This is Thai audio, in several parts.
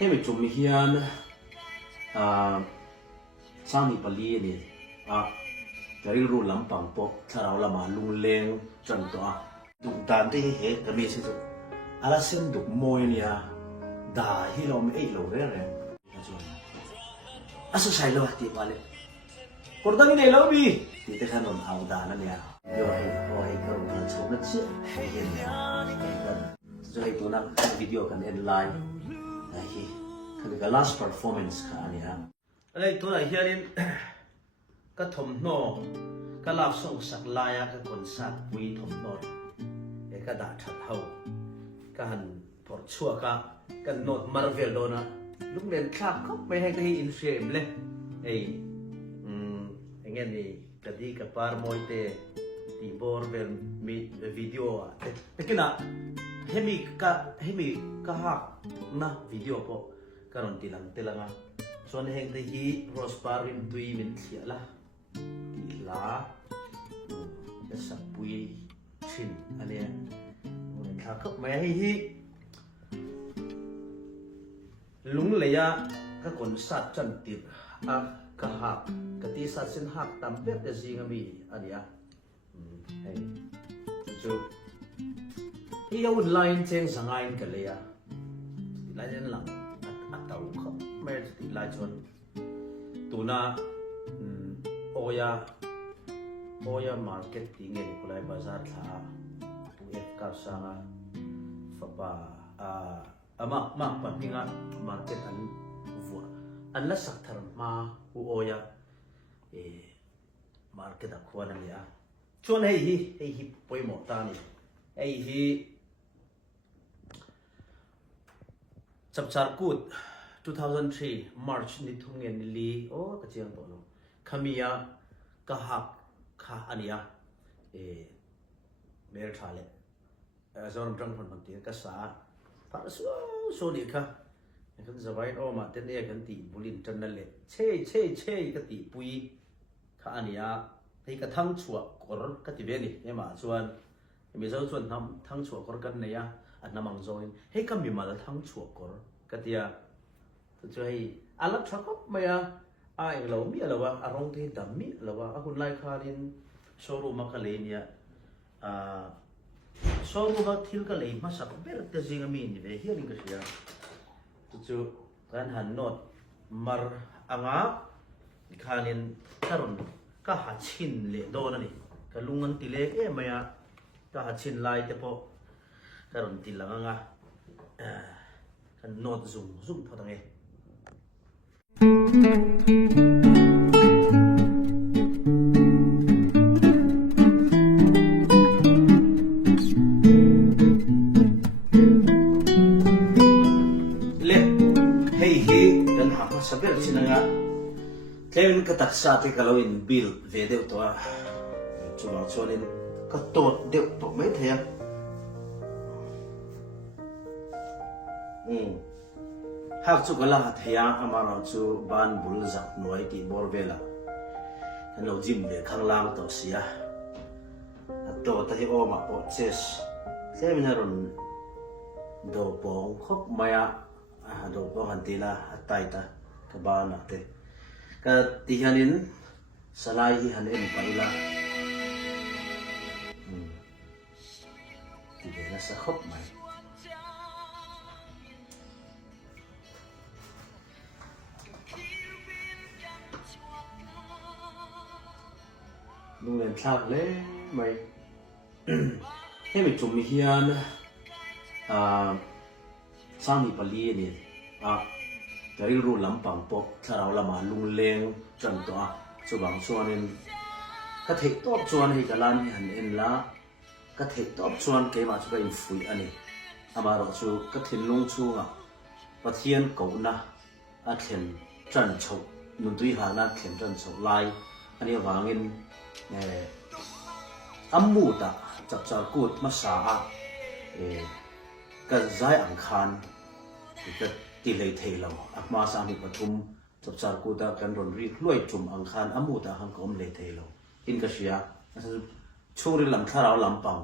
hemi chumi hian sami pali ni taril ru lampang po tharau lama lungleng chan to duk dan te he kami se to ala sen duk moi nia da hi lom ei lo re re asa sai lo ti pale kordang nei lo bi ti te khanon au da na nia yo hai ho hai ko na chom na chi he yen nia zo hai tu na video kan en live hi kan ga last performance ka ania alai tu na hianin ka thom no ka laf song sak laya ka concert pui thom no e ka da that ho ka han por chua ka kan not marvel do na lúc nên khác khóc mấy hay cái in frame lên ấy anh em đi cái đi cái par môi tê thì bor về mi video à cái nào hemi ka hak na video po karon tilang so ne heng te hi rosparin tui min thia la ti la ya sapui chin ane nên khác khóc mấy hay hi lung leya ka kon sat chan tip ka hak ka ti sat sin hak tam pek te zinga mi ania hey so hi ya un line cheng sangai ka leya line en lang atau kha mer ti lai chon tuna oya marketing ni kulai bazar tha pu ka sanga fa ba ama papinga market an vua an la sakthar ma u oya market a khwana nia chon hi poimo ta ni hi chapchar kut 2003 March ni thungen ni li o ka chiang to no khamia ka hak kha ania mer thale zoram tang phon bang ti ka sa phá số điện khá cái zavai o mà tên này cái tỷ bulin chân lên che cái tỷ pui khá anh ya thì cái thăng chùa cor cái tỷ bên này em mà chuan bây giờ chuan thăng chùa cor cái này à anh nằm ăn rồi hay cái mình mà là thăng chùa cor cái tia tôi hay alap thắc mày ai lâu mi lâu à rong thì đam mi lâu à hun lai khá đến showroom mà cái này so ruga thil ka lei ma sak ber te zinga mi ni le hiaring ka sia chu kan han not mar anga khanin karon ka ha chin le do na ni ka lungan ti le e maya ka ha chin lai te po karon ti langa nga kan not zum phodang e saber sinanga kaya ka taksa te kalawin build video to chuang chuanin ka tot deuh to mai thaya hak chu kala thaya amara chu ban bul zak noi ti borbela no jim le khanglang to sia to ta hi oma po ches seminaron do pong khop maya do pong antila ataita kabana te ka tihanin salai hi hanen paila ti na sa khop mai lu len thak le mai hemi chumi hian sami pali ni taril ru lampang po tharau lama lungleng chan to chu bang chuanin ka thei top chuan hi kalan hi han en la ka thei top chuan ke ma chu ka in fui ani amaro chu ka thin lung chunga pathian ko na a thlen chan chho nun tui ha na thlen chan chho lai ani wangin ammu ta chap char kut ma sa ka zai ang khan ka ti lei thei lo akma sa mi pathum chap char ku da kan ron ri hloi chum ang khan amu ta hang kom lei thei lo in ka sia churi lam tharau lampang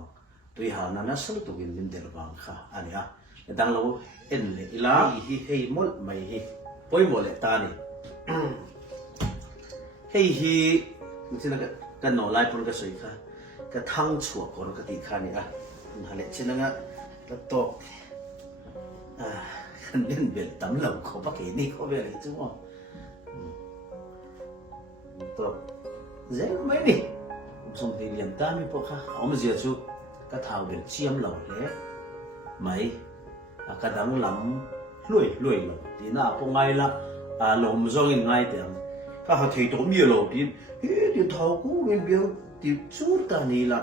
tui ha na na sal tu gin min del bang kha ania ดังเราเอ็นเลยอีลาให้หมดไม่ให้ปอยหมดเลยตานี่ให้นี่สินะกันหนอไล่ปนกระสุยค่ะกระทั่งชั่วคนกติขานี่อ่ะนั่นแหละฉะนั้นก็ตกคันเล่นเบลตั้มเราเขาปักเองนี่เขาเบลเลยจังวะตกเจ๊ไม่นี่ผมส่งที่เรียนตามีพวกค่ะเอามาเสียชูก็เท้าเบลเชี่ยมเราเลยไม่กระดังลำลุยเราทีน่าพวกไงละลมส่งยังไงแต่ก็หาที่ตัวมีเราทีที่เท้ากูเงี้ยเบลที่สุดตานี่ละ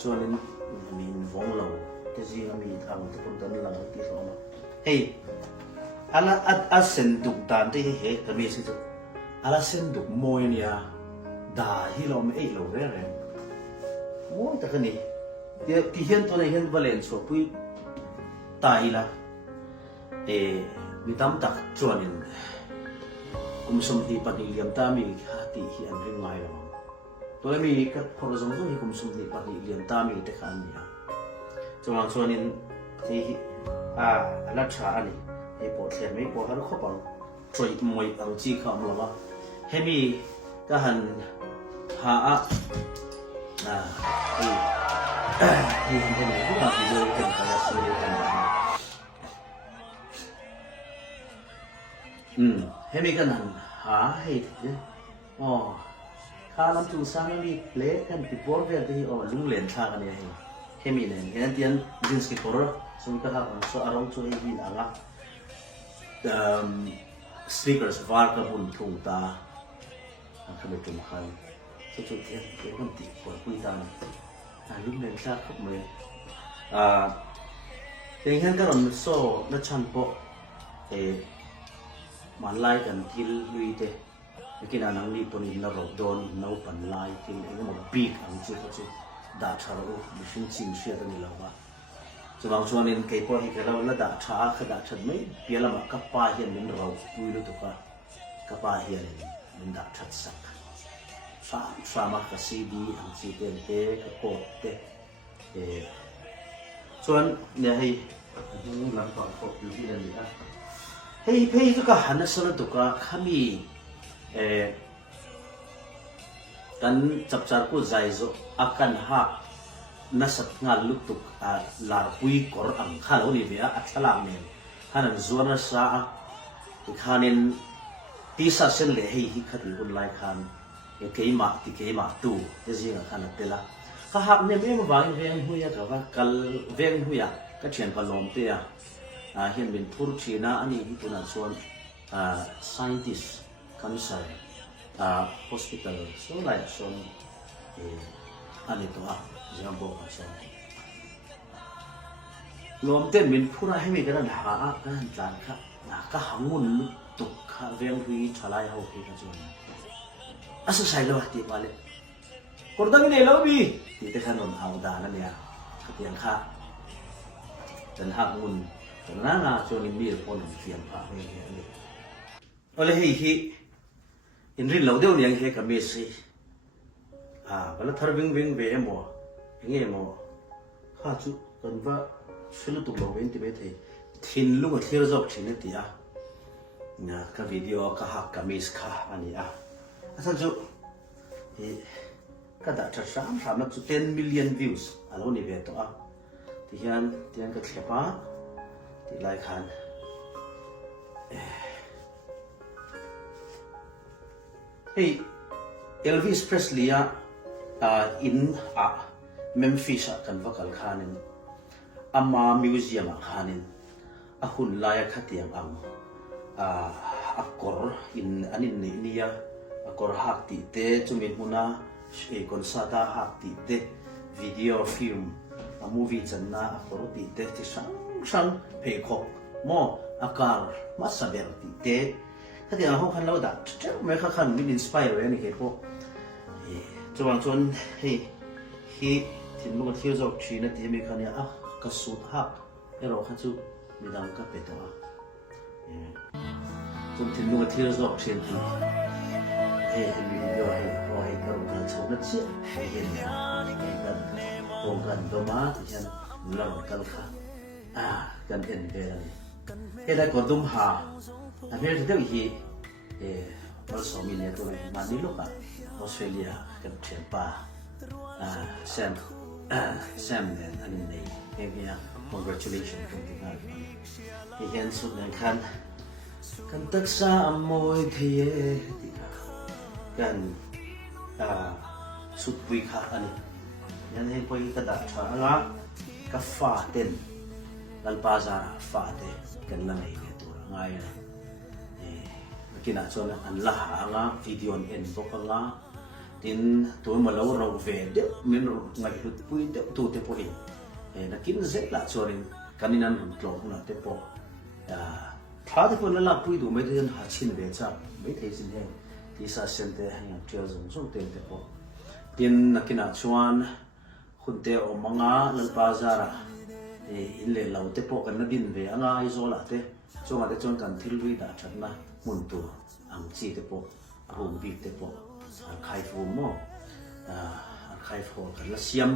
ส่วนนี้มีวงเราแต่จริงมีทางที่คนตั้งหลังที่เขามาเฮ้ยala senduk dan te he kami se to ala senduk moi nia da hi lo me lo re mo ta kani ye ti hian to ne hian valen so pui tai la mi tam tak chuanin som hi pati liam ta mi ha ti hi an ring ngai lo to le mi ka phoro zong zo hi som hi pati liam ta mi te khan nia chuanin ti ala tha aniไอ้ปวดแขนไม่ปวดเขาเขาบอกช่วยมวยเอาจีเขามาว่าให้มีก็หันหาที่ทำให้ไหนพวกเราที่เดินกันกันซื้อกันให้มีกันหันหาให้ข้าลำจูสร้างมีเล็กกันติดบอลเวลที่ลุงเล่นท่ากันเนี่ยให้มีเนี่ยงั้นเตียนดินสกิปอร์สมัยก็หาของส่วนอารมณ์ช่วยให้มีอะไรspeakers วาร์กับบุญทุ่งตาทำให้จุ่มขันสุดๆเรื่องติดปวดคุยตาลุงเล่นชาครับมืออย่างนั้นก็เราโซ่นัชชันโปมันไล่กันกินลุยเตะกินอันนั้นนี่ปนินนรกโดนนาวปันไล่กินเองก็มันบีบอันจุดก็จุดด่าชาเราดิฉันชิมเชื่อกันนี่แล้วว่าจะบางช่วงนี้เคยพอเห็นเราละด่าชาขด่าฉันไม่เปลี่ยนละมากับป้าเห็นมันเราคุยรู้ตัวกับป้าเห็นมันด่าชัดสักสามารถกับซีดีอันซีเต็มเตะกับโคเตะส่วนเนี่ยให้หลังก่อนโคอยู่ที่นั่นนี่ให้เพื่อทุกหันสนุกตัวขามีกันจับจับกูใจโจอาการหักนัสงานลุกตุกลาปุยกอร์อังข้าเรานี่เบียอัตลาเมนฮันจวนสาอีกขันินที่สัเซนเล่ให้ฮิคัดลุนไลคันเกี่ยมาที่เกี่ยมาตูเดี๋ยวจะขันเตล่าข้าหักเนี่ยไม่มาบางเวียงหุยกับว่ากัลเวียงหุยก็เชียนพันลมเตียเห็นเป็นทุรกีนะอันนี้ที่ตัวนั้นส่วนscientist คำสั่งhospital ส่วนอะไรส่วนอันนี้ตัวจะบอกว่าส่วนรวมเต็มเป็นผู้ร้ายให้มีกันหากันจานค่ะก็หังมุนลุกตุกข้าเวียงหุยชลายเอาไปกันส่วนอาศัยใช้แล้วตีไปเลยคนตั้งนี่แล้วบีตีแต่ขนมเอาดานั่นเนี่ยก็เตียงค่ะจนหักมุนแต่นั่นน่ะช่วงนี้มีคนเสียงพระไม่เห็นเลยอะไรให้อินรินเราเดี๋ยวนี้ยังให้กับเมสซี่ก็แล้วทาร์วิ่งเวมบ่ยังไงบ่ข้าจุกันว่าสุดตัวเราเว้นที่ไม่ได้ทิ้งลูกที่เราจบทิ้งนี่ตีนะกับวิดีโอก็หักกับเมสค่ะอันนี้อาจารย์จุก็ได้จัดสามแล้วจุด10 million viewsอะไรนี่เว้ยตัวที่ยันก็เทียบที่ไลค์คันเฮ้ยเอลวิสเพรสลีย์อินเมมฟิสกันว่ากันคันินมามิวเซียมคันินหุ่นลายขัดยังกอร์อินอันนี้เนี่ยกอร์ฮักติเตจุมินมุนาคอนซาตาฮักติเตวิดีโอฟิล์มมูวี่จันน่ากอร์ติเตที่ช่างเพย์คอกโมอาการมาสเบลติเตถ้าที่เราห้องคันเราดัดเจ้าไม่ข้าคันมีอินสไปร์ไว้ในเหตุพวกจวงจวนที่ที่ลูกที่เราชีนที่มีคันเนี่ยก็สุดฮักเราขัดจุมีดังกับเป็ดตัวจนที่ลูกที่เราชีนที่มีเดียวให้เราการชมนั่นเสียเห็นกันโครงการตัวมาที่ฉันเรากันค่ะ กันเอ็นเวลนี่เอ็ดได้กดดุมหาแต่เมื่อที่เดียวอีวันสองมีเนี่ยตัวมันนี่ลูกอ่ะออสเตรเลียกันเทียนป่าแซมเนี่ยอันนี้เนี่ย congratulations กันที่นั่นที่เห็นสุดนั้นกันตักษาอโมยเทียกันสุดวิคาอันนี้ยันให้ไปกระดาษชาละก็ฟาเต็นลัลปาซาฟาเต็นกันละไม่เนี่ยตัวง่ายเลยกินอาชนอันละหางะวิดีโอเอ็นบอกงะทินตัวมาแล้วเราเวดเดี๋ยวมันง่ายรุ่ปุยเดี๋ยวตัวเตปอยนักกินเสร็จละชนกันนี่นั่นหุ่นกลองนะเตปอถ้าที่คนละปุยดูไม่ได้ยันหาชินเวจ้าไม่ได้สิเนี่ยที่ซาเซนเตให้ยังเที่ยวส่งเต็มเตปอทินนักกินอาชวนคุณเตอมังะลัลปาซาระอินเลเราเตปอกันนัดินเวงะไอโซละเตจงอาจจะจนกันทิลวิดาชัดนะมุนตัวอังซีเตปอรูมบีเตปอไข่ฟูโมไข่ฟูกันละเสียม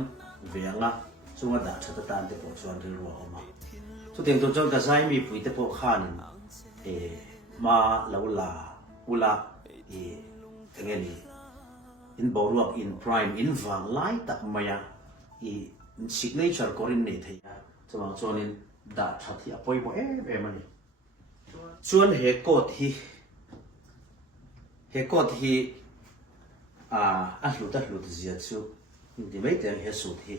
เวียงะจงอาจจะตัดเตปอชวนที่รัวออกมาสุดท้ายตัวจนกระไซมีปุ๋ยเตปอขันมาลาอุลาอย่างนี้ in borok in prime in vang lai tak maya signature korin nei thei chawang chuanin da thathi apoi bo ani chuan he code hi a hlut zia chu ti mai teng he su thi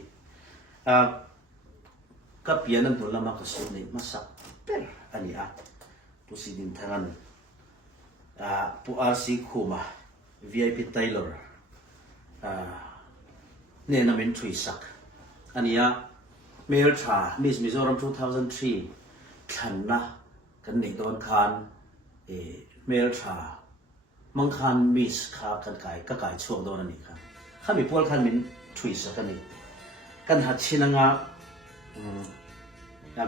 ka pianan to lama ka su nei masak per ani tu sidin thangan pu rc khuma vip tailorเนี่ยนั่นเป็นทรีสักอันนี้เมลทรามิสมิโซรัม2003ขันนะกันในตอนคันเมลทรามังคันมิสขากันไก่ก็ไก่ช่วงโดนนี่ครับข้ามีพวกขันเป็นทรีสักกันนี่กันหัดชินัง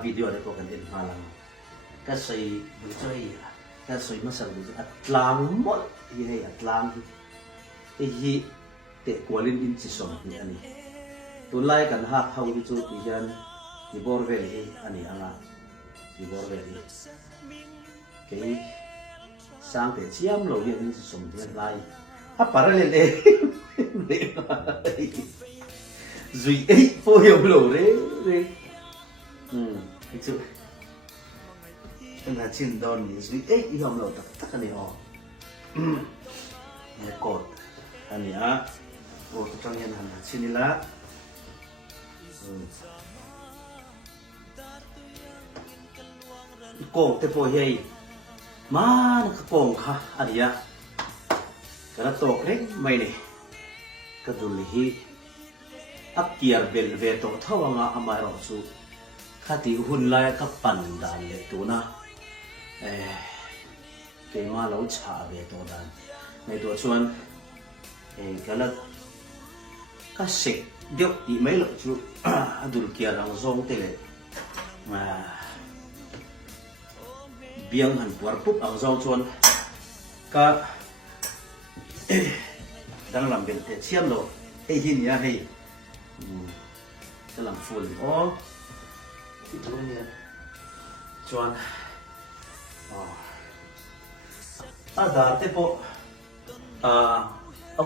วิดีโอได้พวกกันเอ็นมาลังก็ใส่ดูใจก็ใส่มาสั่งดูอัดลังหมดยี่ให้อัดลังที่เตะกวลินอินซิสอนนี่อันนี้ตัวไล่กันหักเข้าที่จุดที่ยันที่บอร์เวลีอันนี้อ่ะที่บอร์เวลีเกี่ยสร้างแต่เชี่ยมเราเรียนอินซิสอนที่ไล่ถ้าปาร์เลเล่จุยโฟยบลูเลยอีกจุดขนาดชินดอนนี่จุยอีกคำเราตักอันนี้อ๋อเนี่ยกดอันนี้โอ้ตัวนี้นั่นชินิละโกเตโปเฮยมานักโป่งค่ะอันนี้กระโตกเล็กไม่เนี่ยกระดุลฮีอักเกียร์เบลเวโตเท่าว่าอามาเราสู้ข้าที่หุ่นไล่กับปั่นดันเลยตัวนะเกี่ยมาเราชาเวโตดันในตัวชวนก็แล้วก็เสกเดี๋ยวอีไม่หรอกจูดูเกียร์รังซงเตะมาเบียงหันปวดปุ๊บรังซงชวนก็ดังลำเป็นเชี่ยมโลให้หินยาให้ก็ลำฝุ่นอ๋อที่ตัวนี้ชวนดาเตโป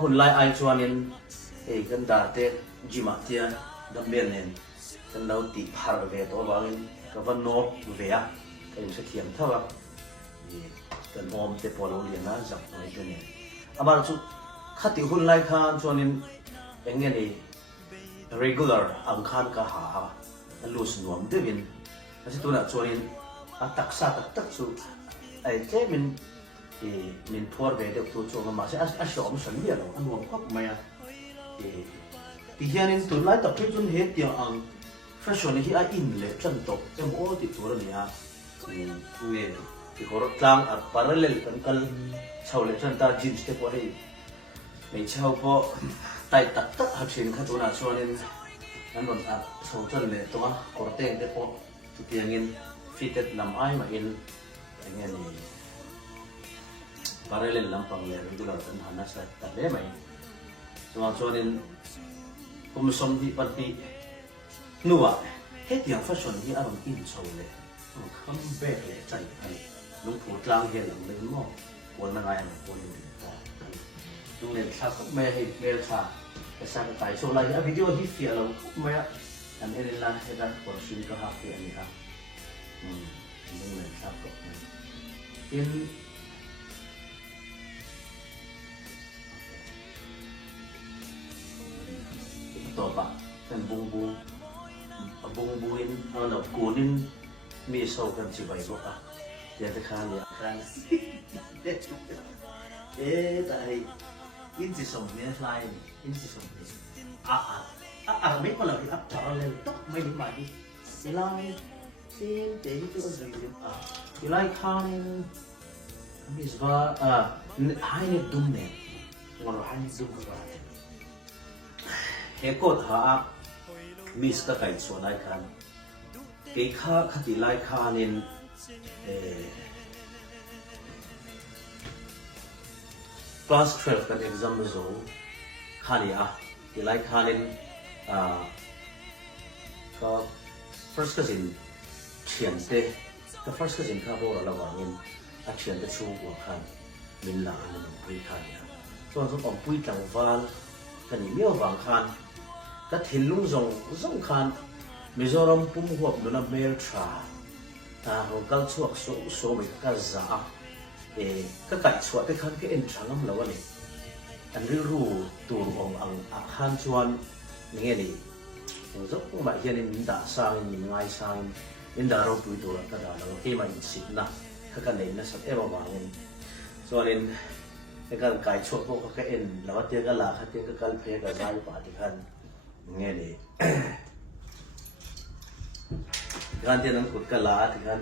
หุ่นไล่ไอชวนนี่กันดาเตจิมาเทียนดัมเบลเนี่ยกันเราติพาร์เวตัวบางก็วันโนเวียก็ยังเสียงเท่ากันกันอมเตปอลเลียนนะจับอะไรกันเนี่ยอามาสุดขัดหุ่นไล่ข้ามชวนนี่อย่างเงี้ยนี่ regular อังคารก็หาลูสนวมเดือนนั่นสิตัวนั้นชวนนี่ตักซาตักสุดไอ้แค่มินพัวเวเดตัวโจงมาใช่อาชอมสันเดียร์อันวงก็ไม่ที่เห็นนี่ตัวไล่ตับที่จนเห็นเดียวอังแฟชั่นที่อินเลยจันตกจะโอ้ติดตัวนี่เนี่ยที่เขาตั้งปาร์เลลกันชาวเลจันตาจีนส์เทปอะไรไม่ชาวพอไต่ตักหักเส้นข้าตัวน่ะชวนนี่นั่นหมดชาวจันเลยตัวคอร์เต้เทปทุกอย่างเงินฟิตเต็ดลำไอมาอินอย่างเงี้ยนี่parallel lampang le regular kan hanas la tabe mai so den kum som di pati nuwa het yang fashion hi aron in chole คำเบะเลยใจอันลุงผูดลางเห็นหลังเลยมั่งวนมาไงวนอยู่ลุงเรียนชาก็ไม่ให้เมลชาแต่ชาก็ตายโซลาร์วิดีโอที่เสียเราไม่อันนี้เลยนะให้ด้านผลชิมก็หาเพื่อนนี่ครับลุงเรียนชาก็อินต่อปะเป็นบุ้งบุ้งเอาหน่อกูนินมีโซกันจีบไปบอกอ่ะเดี๋ยวจะข้ามเนี่ยข้ามแต่อินสิสมเนี่ยไลน์อินสิสมเนี่ยไม่คนเราที่อัพจอเลยต้องไม่รู้มาดิไลน์ซีนเดี๋ยวที่ตัวเองไลน์ข้ามมีสว่าให้เนี่ยดุมเนี่ยงอให้ดุมก็ได้เฮกดหามิสก็ไก่ส่วนไลคันเกี่ยข้าคติไลคันนินclass 12กัน exam โซข้านี่ที่ไลคันนินก็ first ก็สินเขียนเต้ก็ first ก็สินข้าบอกเราว่างินเขียนเต้ชูหัวขันมินหลังมันปุยขันเนี่ยส่วนสมองปุยจังฟันกันนี่ไม่เอาฟังขันก็ทิ้งลุงส่งคันมิโซรัมปุ่มหัวมันน่ะเมลทราหัวกัลชวกโซไม่ก็จ้าก็ไก่ชวกไปคันก็เอ็นทรังแล้ววะนี่อันรู้ตัวของอังคันชวนนี่นี่ผมจะพูดมาเฮียนี่มินดาสร้างมินไงสร้างมินดาเราปุยตัวก็ได้แล้วที่มันสิบนะก็กันเลยนะสักวางเงินส่วนนี้ในการไก่ชวกพวกก็เอ็นแล้วเตี้ยก็ลาเตี้ยก็การเพลก็ได้ป่าที่คันงี้ดิการที่นั่งขุดกะลาที่กัน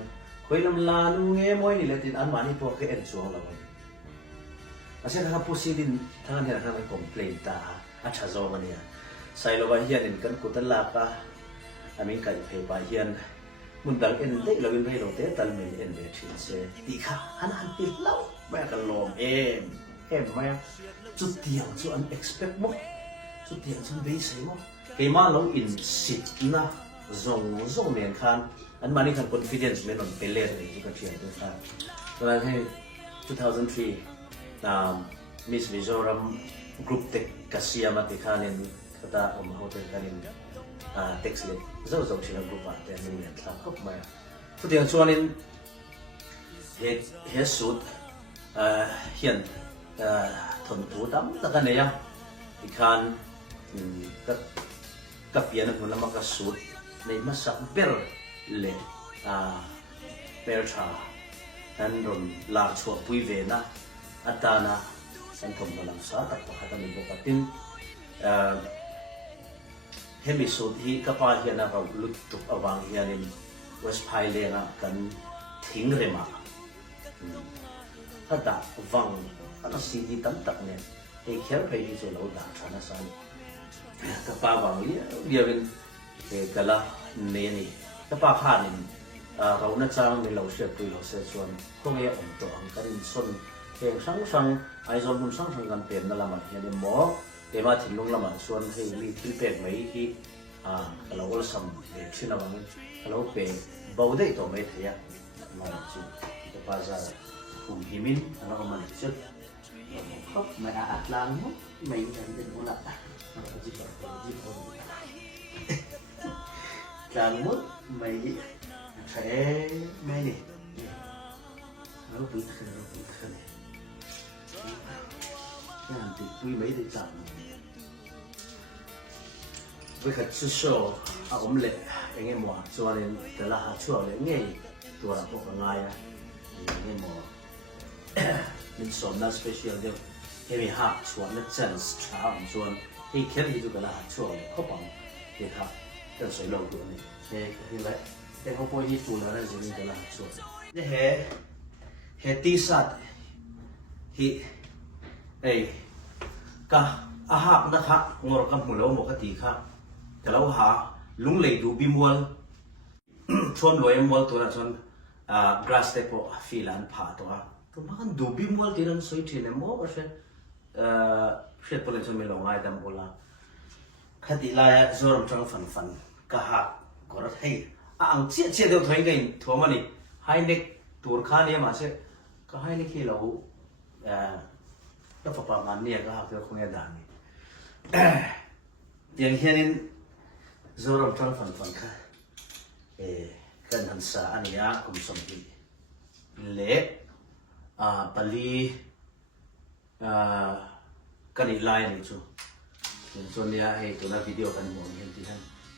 คุยน้ำลานูเงี้ยมวยนี่แหละที่อันมานี่พวกเขาเอ็นช่วงเราเนี่ยอาเซียนเขาพูดสิ่งทางนี้นะครับมันคอมเพลนตาอาชาโซมันเนี่ยใส่เราไปเฮียนกันขุดตลาดปะอามินกันเพย์ไปเฮียนมุนดังเอ็นเด็กเราเป็นเพย์เราเตะตันมีเอ็นเดชินเซตีค่ะอันติดเล่าแม่กันลมเอ็มไม่จุดเดียวจุดอันเอ็กซ์เพคมั้งสุดที่ฉันได้ใช่ไหมเกี่ยมาเราอินสิทธิ์นะส่งเมียนคันอันมานี่คัน confidence ไม่นอนเป็นเล่เลยทุกคนเชื่อทุกท่านตอนนั้นให้2003Miss Mizoram Group Tech กัสยามาติคานินก็ตาอมเขาเตคานินเท็กซ์เลยเราชิลล์กรุ๊ปแต่ไม่มีอะไรครับมาสุดที่ส่วนนี้เฮสุดเฮียนทนผู้ดำตะกันเนี่ยอีกคันกับเพียนคนละมักสุดในมาสักเบลเลยเบลชาอันรอนลาชัวปุยเวนะอัตานะอันทำมาลังสาตักพัฒนาบุคตินเฮมิสุดที่กับพาเฮียนะเราลุกตุกอวังเฮียนินเวสไพเลนะกันทิ้งเรมาถ้าดักวังอันสิ่งที่ตั้งตักเนี่ยไอ้แค่ไปที่จะเราด่าชนะสันกับป้าบางเรียเป็นกะละเนี่ยนี่กับป้าข้านี่เราหน้าจ้างในเราเชื่อปุยเราเสียส่วนพวกนี้อมตัวอังกันส่วนเพียงช่างไอ้ส่วนมันช่างกันเป็นนั่นละมันเห็นหมอเดี๋ยวมาถึงลงละมันส่วนให้รีที่เป็นไหมที่เราก็สัมเด็กชินาวันเราเป็นบ่าวได้ตัวไม่เทียมาจุดกับป้าจะคุมหิมินเราก็มันจุดครับไม่อาจล้างมั้งไม่ยังเป็นคนละจิบจางมั้งไม่ใช่ไม่เนี่ยเราพูดกันงานติดปุยไม่ได้จับไปขัดชุดโชว์อมเล็กอย่างเงี้ยหมอส่วนนี้แต่ละช่วงเลยเงี้ยตัวเราพวกง่ายอย่างเงี้ยหมอเป็นสมน่าสเปเชียลเดียวที่มีหักส่วนนั้นเซนส์ชาส่วนที่แค่ที่ตัวละช่วงเขาบอกที่หักก็ใส่ลงตัวนี้เฮ้ยที่ไรแต่เขาพูดที่ตัวแล้วจะมีตัวละช่วงนี่เฮตีสัตที่ก็หักนะคะงอกับหัวเราหมกตีค่ะแต่เราหาลุงเลยดูบิมวลชวนรวยมวลตัวนั้นชวนgrass เตปฟิลันผ่าตัวมันกันดูบิมวลที่นั่นสวยที่เนี่ยมั้งว่าเช่พอเลยชวนไม่ลงง่ายแต่โบราณคดีลายจอร์มจังฟันก็หักก็รัดให้ ang chia đều thôi cái thua mà nè hai nè tour khá nè mà sẽ có hai nè khi lâu nó phải bảo man nè có học được không nghe đàn nè tiếng hiền nên rồi làm trong phần khác cần hành sa anh ya cũng sống đi lệ Bali cái này lại này chú nên cho nên hay tụi nó video cái món hiện thì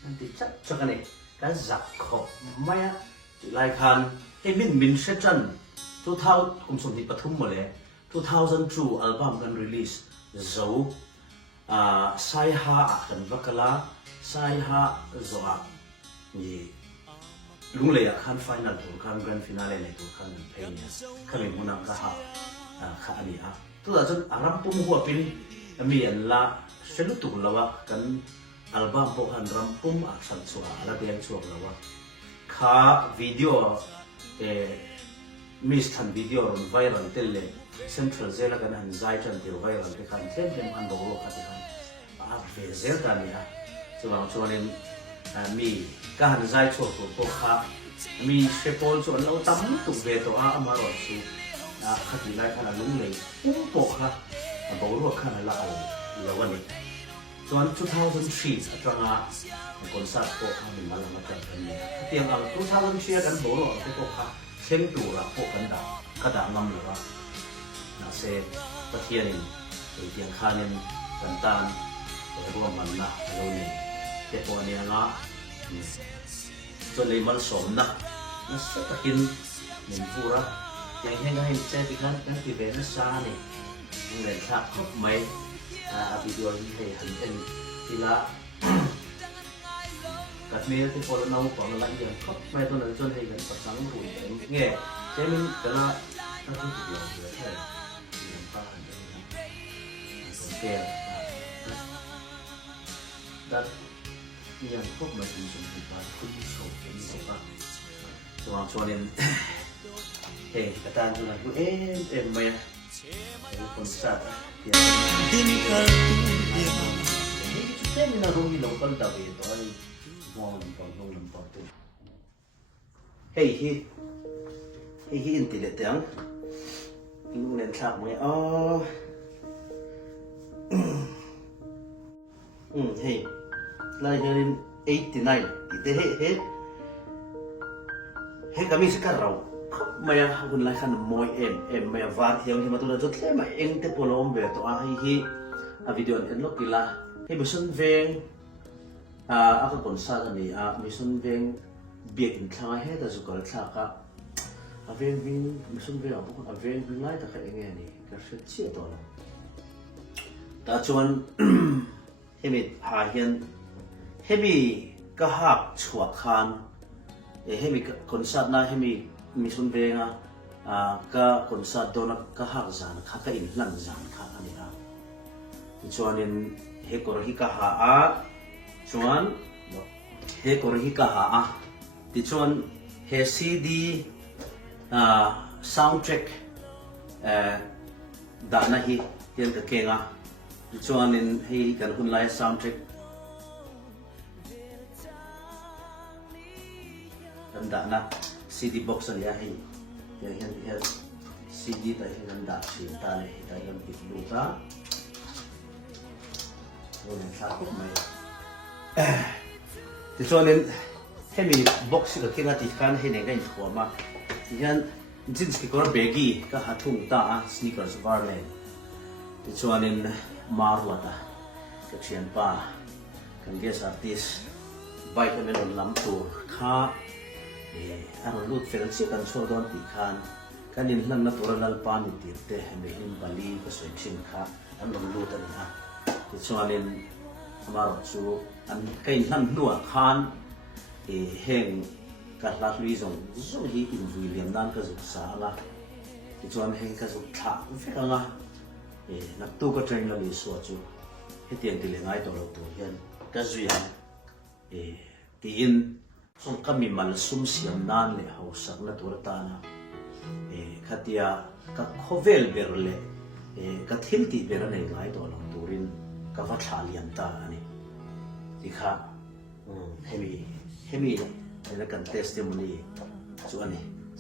anh thì chắc cho cái này cái giặc khổ mấy á thì lại khan cái mình sẽ chân 2000 cũng sống thì Pathum mà lẽ 2002 album kan release zo sai ha kan vakala sai ha zo ni lung le khan final to khan grand finale le to khan pay khale munam ka ha kha ani a tu da chon aram pum huwa pin mi an la selu tu lawa kan album po khan ram pum action chuwa ala biang chuwa lawa kha video miss than video ron viral tel le central zela kan han zai chan tel viral te khan them an bo ro kha te khan ve zel ta ni a chuwang chuanin mi ka han zai chho to kha mi shepol chu lo tam tu ve to a amaro chu kha ti lai khan lung le po kha bo ro kha la lo wa ni chuan 2003 atanga concert po kha min mala ma tan ni tiang ang 2003 kan bo ro te po kha xem tù là bộ cấn đảo các đảo ngâm rồi là xe tất nhiên thì tiếng khan nên cấn tan để rùa mặn nè rồi này để bộ này ngã cho lấy mặn sớm nè nó sẽ tất nhiên mình vui ra tiếng hay ngay xe thì khăn cái thì về nó xa này nhưng để khác khóc mấy video như thế hình thì là các mẹ thì có lâu còn là những khóc mẹ tôi nói cho nên là tập sáng rồi nghe thế mình cái là nó không chịu được thế thì làm sao hẳn đây còn tiền đặt những khóc mà mình dùng thì phải không sầu cái gì cả cho nên hey cái ta cho là em mẹ con sát tiền thế mình là không lâu con tàu về tôi ngon lắm còn hey in tỷ lệ tiếng lúc lên sạc mới hey lại cho nên 89 thì thế hết kami sekarang maya hun lai khan moi em maya va thiang hi matuna jot le ma eng te polom ve to hi video en lo kila he mission veng aka konsa ni mission veng biak in thla he ta zukal thla ka veng ving mission veng a veng ving lai ta kha enge ni ka hret chi to la ta chuan hemi hian hemi ka hak chhuak khan hemi konsa na hemi mission venga ka konsa dona ka hak zan kha ka in hlan zan kha ani chuanin he kor hi ka ha chuan he kor hi ka ha ti chuan he CD soundtrack dana hi hian ka kenga chuanin he kan hun lai soundtrack kan dana CD box ani hi hian CD ta hian da sin ta le ta hian bitlu ta rồi sa khúc mai thì cho nên cái mình box cái kia là chỉ cần hay này cái thua mà thì hiện jeans cái con baggy cái hạt thùng ta sneakers varley thì cho nên marla ta cái chuyện pa cái guest artist bay cái mình làm tour kha anh lút phèn chiếc anh cho đón tỷ khan cái nên lần nó tour lần pa mình tiệt te mình Bali cái sợi chim kha anh lút anh ha thì cho nên mà chú anh cái năm nua khan thì hẹn cả là lý do rất hi in vui liền nan cái dục xả la thì cho anh hẹn cái dục thả phải không à thì nạp tu cái train là lý số chú cái tiền thì lại ngay tổ đầu tuổi hiện cái duy anh thì tiền trong cái mình mà sum xiêm nan lệ hậu sắc là tuổi ta na thì cái tia cái khovel bер lệ cái thiên tỷ bер này ngay tổ đầu tuổi cái phát thả liền ta này thì khác hemi hay là cần testimony chú anh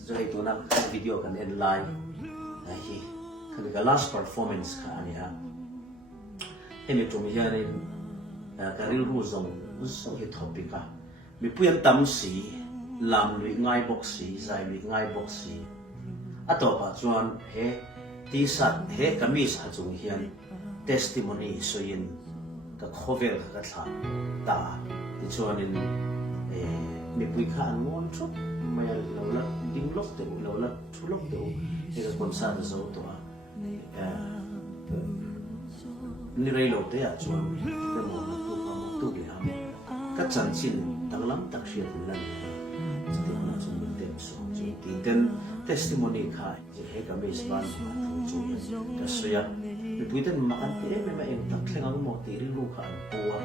cho hay tôi nang video cần end live này hi cái last performance cả anh ha em mình trong hiện nay cái real ru zong cái topic à mình puyan tâm sĩ làm luyện ngay bốc sĩ giải luyện ngay bốc sĩ à to pa chuan he ti sat he kamis a chung hian testimony so in ka khovel ka thla ta ti chuan in mi pui kha an ngon chuk mai lo la ding lok te lo la thu lok te e ka kon sa zo to a ni rei lo te a chuan te mo na tu le ha ka chan chin tang lam tak hriat lan chu te na chu min tem so chu ti ten testimony kha he ka mes ban chu ka soya mi pui ten ma kan te me ma em tak thleng ang mo ti ri lu kha an puwa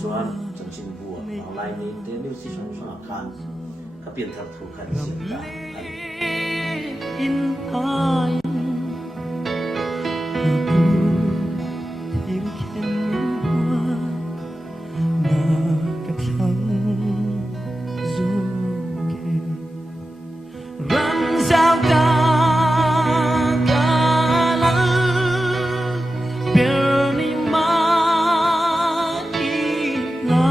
chuan chan chin buwa ang lai ni te ni si song song kan ka pian thar thu khan si ta in ai im khen hoa na ka thang du ke ram sao ka la berni ma ki la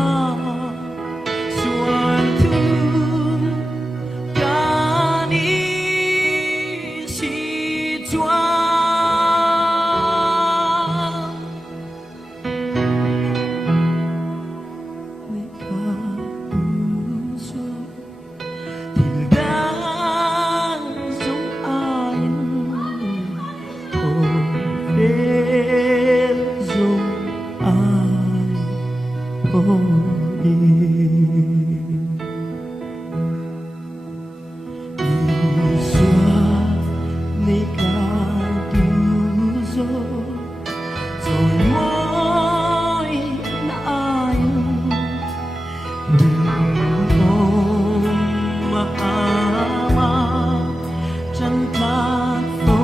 suan tu ka ni si chua ni ka so til đang giống ai ô đến giống ai ô rồi môi ai ôm mà chân ta phố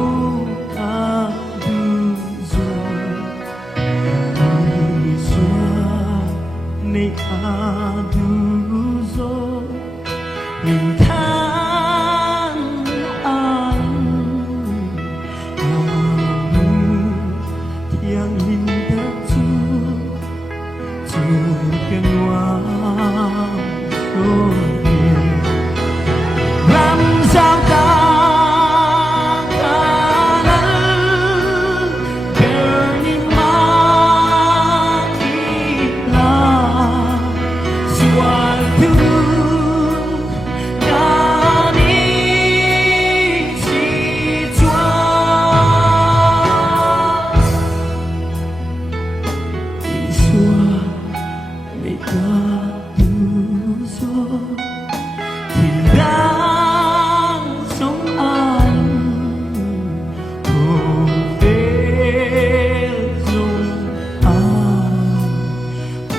ta du rồi xưa này ta du rồi mình than anh thiêng linh đất chu kiên hoa số tiền làm sao ta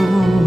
oh